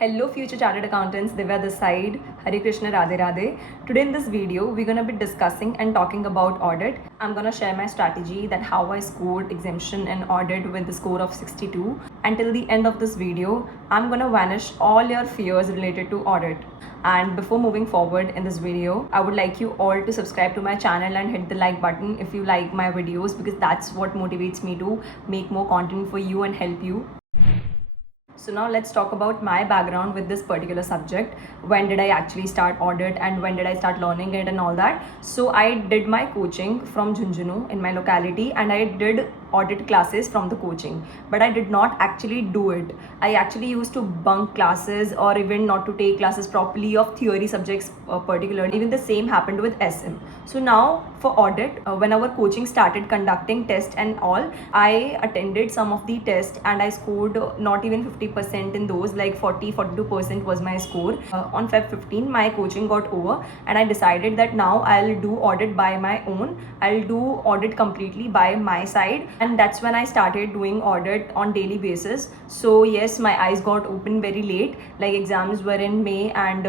Hello future chartered accountants, Divya this side, Hare Krishna Radhe Radhe. Today in this video, we're going to be discussing and talking about audit. I'm going to share my strategy that how I scored exemption in audit with the score of 62. Until the end of this video, I'm going to vanish all your fears related to audit. And before moving forward in this video, I would like you all to subscribe to my channel and hit the like button if you like my videos, because that's what motivates me to make more content for you and help you. So now let's talk about my background with this particular subject. When did I actually start audit and when did I start learning it and all that? So I did my coaching from Jhunjhunu in my locality, and I did audit classes from the coaching, but I did not actually do it. I actually used to bunk classes or even not to take classes properly of theory subjects particularly. Even the same happened with SM. So now for audit, when our coaching started conducting tests and all, I attended some of the tests and I scored not even 50% in those, like 42% was my score. On Feb 15, my coaching got over and I decided that now I'll do audit by my own. I'll do audit completely by my side, and that's when I started doing audit on daily basis. So yes, my eyes got open very late, like exams were in May, and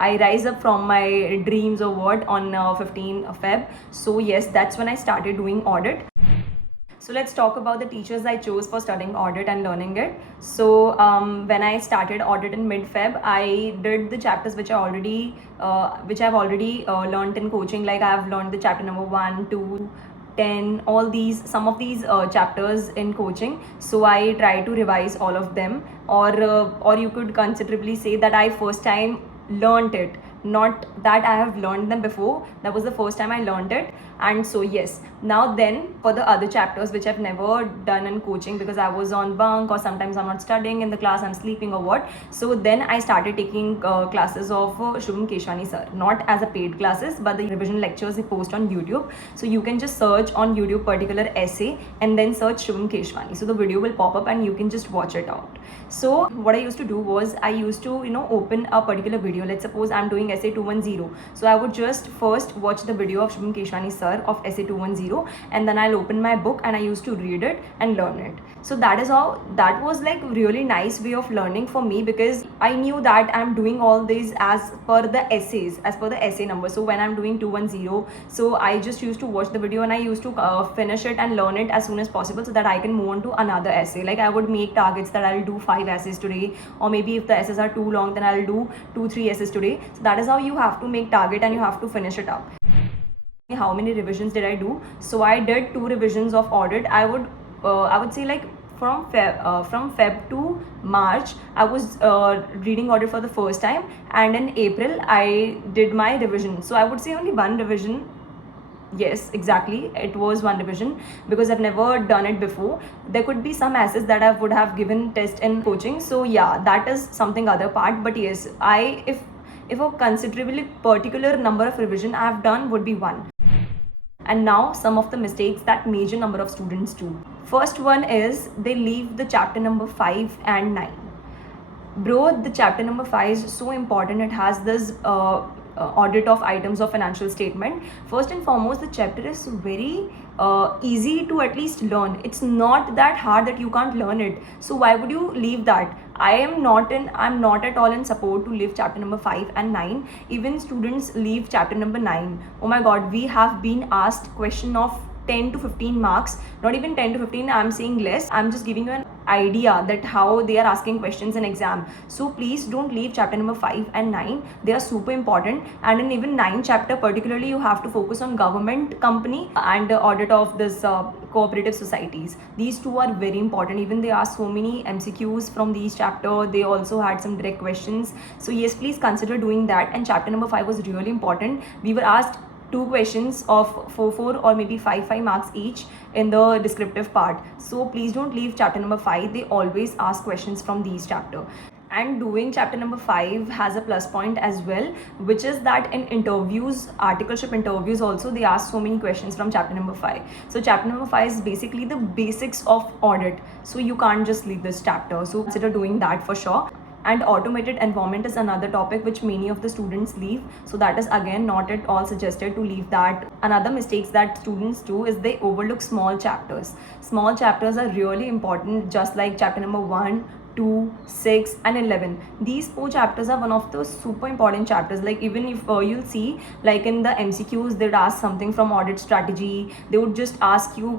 I rise up from my dreams or what on 15 Feb. So yes, that's when I started doing audit. So let's talk about the teachers I chose for studying audit and learning it. So when I started audit in mid-Feb, I did the chapters which I've already learned in coaching. Like I have learned the chapter number 1, 2, 10, all these, some of these chapters in coaching. So I try to revise all of them, or you could considerably say that I first time learned it, not that I have learned them before. That was the first time I learned it. And so yes, now then for the other chapters which I've never done in coaching, because I was on bunk or sometimes I'm not studying in the class, I'm sleeping or what, so then I started taking classes of Shubham Keshwani sir, not as a paid classes, but the revision lectures he post on YouTube. So you can just search on YouTube particular essay and then search Shubham Keshwani, so the video will pop up and you can just watch it out. So what I used to do was, I used to open a particular video. Let's suppose I'm doing essay 210, so I would just first watch the video of Shubham Keshwani sir of essay 210, and then I'll open my book and I used to read it and learn it. So that was like really nice way of learning for me, because I knew that I'm doing all these as per the essays, as per the essay number. So when I'm doing 210, so I just used to watch the video and I used to finish it and learn it as soon as possible, so that I can move on to another essay. Like I would make targets that I'll do 5 essays today, or maybe if the essays are too long, then I'll do 2-3 essays today. So that is how you have to make target and you have to finish it up. How many revisions did I do? So I did 2 revisions of audit. I would say like from Feb to March, I was reading audit for the first time, and in April I did my revision. So I would say only 1 revision. Yes, exactly, it was 1 revision, because I've never done it before. There could be some essays that I would have given test in coaching. So yeah, that is something other part. But yes, if a considerably particular number of revision I have done would be 1. And now some of the mistakes that major number of students do. First one is they leave the chapter number 5 and 9. Bro, the chapter number 5 is so important. It has this audit of items of financial statement. First and foremost, the chapter is very easy to at least learn. It's not that hard that you can't learn it. So why would you leave that? I'm not at all in support to leave chapter number 5 and 9. Even students leave chapter number 9. Oh my god, we have been asked question of 10 to 15 marks, not even 10 to 15, I'm saying less. I'm just giving you an idea that how they are asking questions in exam. So please don't leave chapter number 5 and 9. They are super important. And in even 9 chapter particularly, you have to focus on government company and the audit of this cooperative societies. These 2 are very important. Even they asked so many MCQs from these chapter. They also had some direct questions. So yes, please consider doing that. And chapter number 5 was really important. We were asked 2 questions of 4 or maybe 5 marks each in the descriptive part. So please don't leave chapter number 5. They always ask questions from these chapter. And doing chapter number 5 has a plus point as well, which is that in interviews, articleship interviews also, they ask so many questions from chapter number 5. So chapter number 5 is basically the basics of audit. So you can't just leave this chapter. So consider doing that for sure. And automated environment is another topic which many of the students leave. So that is again not at all suggested to leave that. Another mistakes that students do is they overlook small chapters. Small chapters are really important, just like chapter number 1, 2, 6 and 11. These 4 chapters are one of the super important chapters. Like even if you'll see, like in the MCQs, they'd ask something from audit strategy. They would just ask you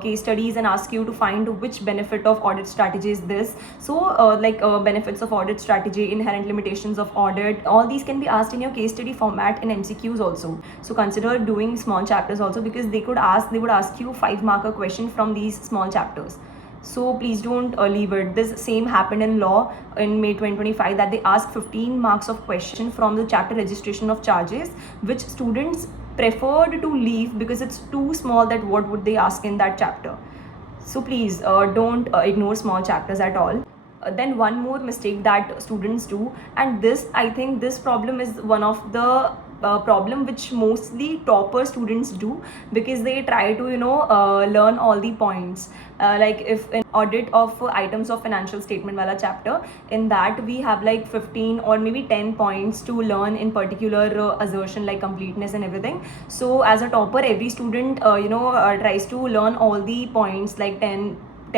case studies and ask you to find which benefit of audit strategy is this. So benefits of audit strategy, inherent limitations of audit, all these can be asked in your case study format in MCQs also. So consider doing small chapters also, because they would ask you 5-marker question from these small chapters. So please don't leave it. This same happened in law in May 2025, that they asked 15 marks of question from the chapter registration of charges, which students preferred to leave because it's too small, that what would they ask in that chapter. So please don't ignore small chapters at all. Then one more mistake that students do, and this, I think this problem is one of the problem which mostly topper students do, because they try to learn all the points. Like if an audit of items of financial statement wala chapter, in that we have like 15 or maybe 10 points to learn in particular assertion, like completeness and everything. So as a topper, every student tries to learn all the points, like 10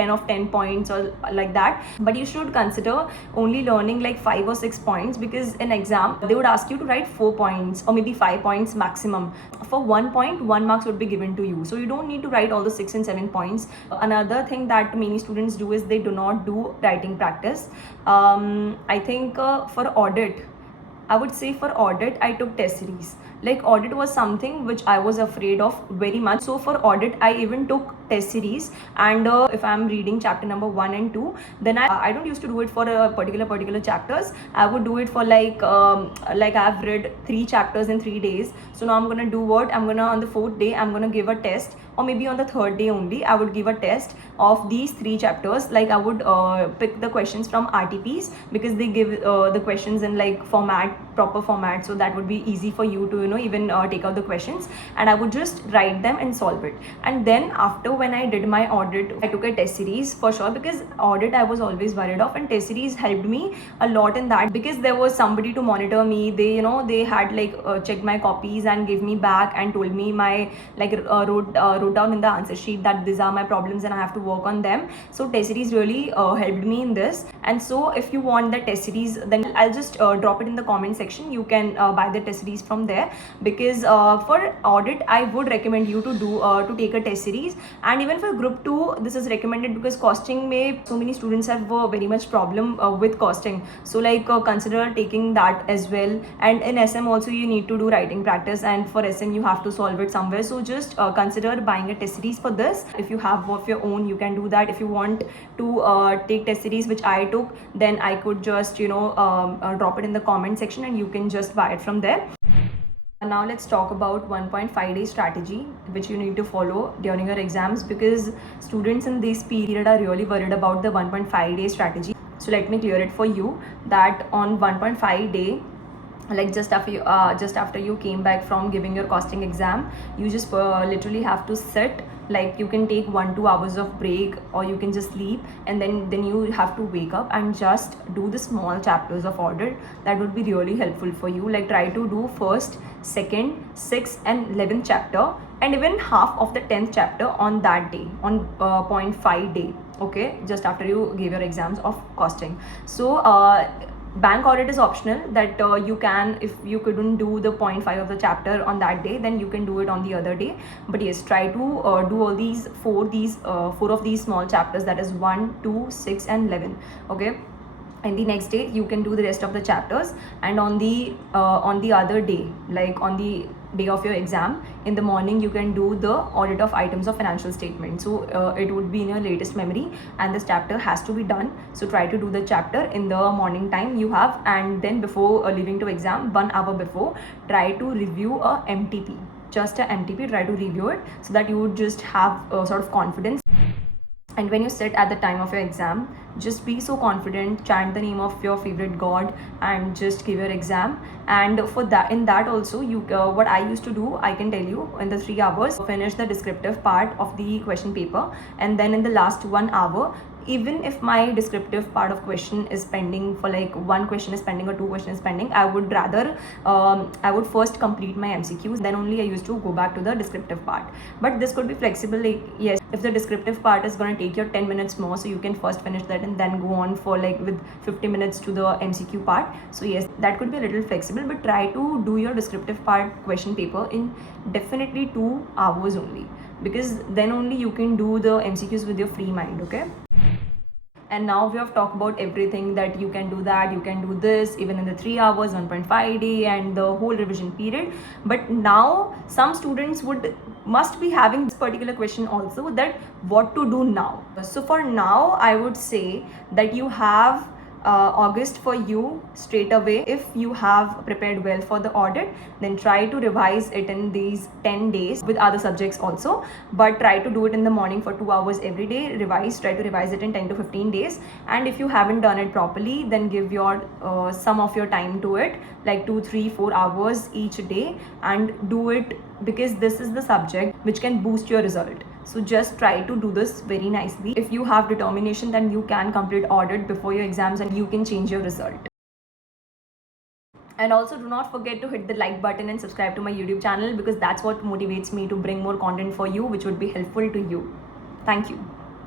of 10 points or like that. But you should consider only learning like 5 or 6 points, because in exam they would ask you to write 4 points or maybe 5 points maximum. For 1 point, 1 marks would be given to you, so you don't need to write all the 6 and 7 points. Another thing that many students do is they do not do writing practice. I think for audit, I would say for audit, I took test series. Like audit was something which I was afraid of very much. So for audit, I even took test series. And if I'm reading chapter number 1 and 2, then I don't used to do it for a particular chapters. I would do it for like I've read 3 chapters in 3 days. So now I'm gonna do what? I'm gonna, on the 4th day, I'm gonna give a test, or maybe on the 3rd day only, I would give a test of these 3 chapters. Like I would pick the questions from RTPs, because they give the questions in like proper format, so that would be easy for you to even take out the questions, and I would just write them and solve it. And then after, when I did my audit, I took a test series for sure, because audit I was always worried of, and test series helped me a lot in that, because there was somebody to monitor me. They had like checked my copies and gave me back and told me my wrote down in the answer sheet that these are my problems and I have to work on them. So test series really helped me in this. And so if you want the test series, then I'll just drop it in the comment section. You can buy the test series from there, because for audit I would recommend you to take a test series. And even for group 2, this is recommended, because costing may, so many students have very much problem with costing. So like consider taking that as well. And in SM also you need to do writing practice, and for SM you have to solve it somewhere. So just consider buying a test series for this. If you have of your own, you can do that. If you want to take test series which I took, then I could just drop it in the comment section, and you can just buy it from there. Now let's talk about 1.5 day strategy which you need to follow during your exams, because students in this period are really worried about the 1.5 day strategy. So let me clear it for you, that on 1.5 day, like just after you came back from giving your costing exam, you just literally have to sit. Like you can take 1-2 hours of break, or you can just sleep, and then you have to wake up and just do the small chapters of audit. That would be really helpful for you. Like try to do 1st, 2nd, 6th and 11th chapter, and even half of the 10th chapter on that day, on 0.5 day, okay, just after you gave your exams of costing. So bank audit is optional, that you can, if you couldn't do the 0.5 of the chapter on that day, then you can do it on the other day. But yes, try to do all these four of these small chapters, that is 1, 2, 6 and 11, okay. And the next day you can do the rest of the chapters, and on the other day, like on the day of your exam, in the morning you can do the audit of items of financial statement. So it would be in your latest memory, and this chapter has to be done. So try to do the chapter in the morning time you have, and then before leaving to exam, 1 hour before, try to review a MTP, just a MTP. Try to review it, so that you would just have sort of confidence. And when you sit at the time of your exam, just be so confident, chant the name of your favorite god, and just give your exam. And for that, in that also, you what I used to do, I can tell you, in the 3 hours, finish the descriptive part of the question paper, and then in the last 1 hour, even if my descriptive part of question is pending, for like one question is pending or two questions is pending, I would rather I would first complete my MCQs, then only I used to go back to the descriptive part. But this could be flexible, like yes, if the descriptive part is going to take your 10 minutes more, so you can first finish that and then go on for like with 50 minutes to the MCQ part. So yes, that could be a little flexible, but try to do your descriptive part question paper in definitely 2 hours only, because then only you can do the MCQs with your free mind. Okay, and now we have talked about everything, that you can do that, you can do this even in the 3 hours, 1.5 day, and the whole revision period. But now some students must be having this particular question also, that what to do now. So for now I would say that you have August for you straight away. If you have prepared well for the audit, then try to revise it in these 10 days with other subjects also, but try to do it in the morning for 2 hours every day. Try to revise it in 10 to 15 days. And if you haven't done it properly, then give your some of your time to it, like 2, 3, 4 hours each day, and do it, because this is the subject which can boost your result. So just try to do this very nicely. If you have determination, then you can complete audit before your exams and you can change your result. And also do not forget to hit the like button and subscribe to my YouTube channel, because that's what motivates me to bring more content for you which would be helpful to you. Thank you.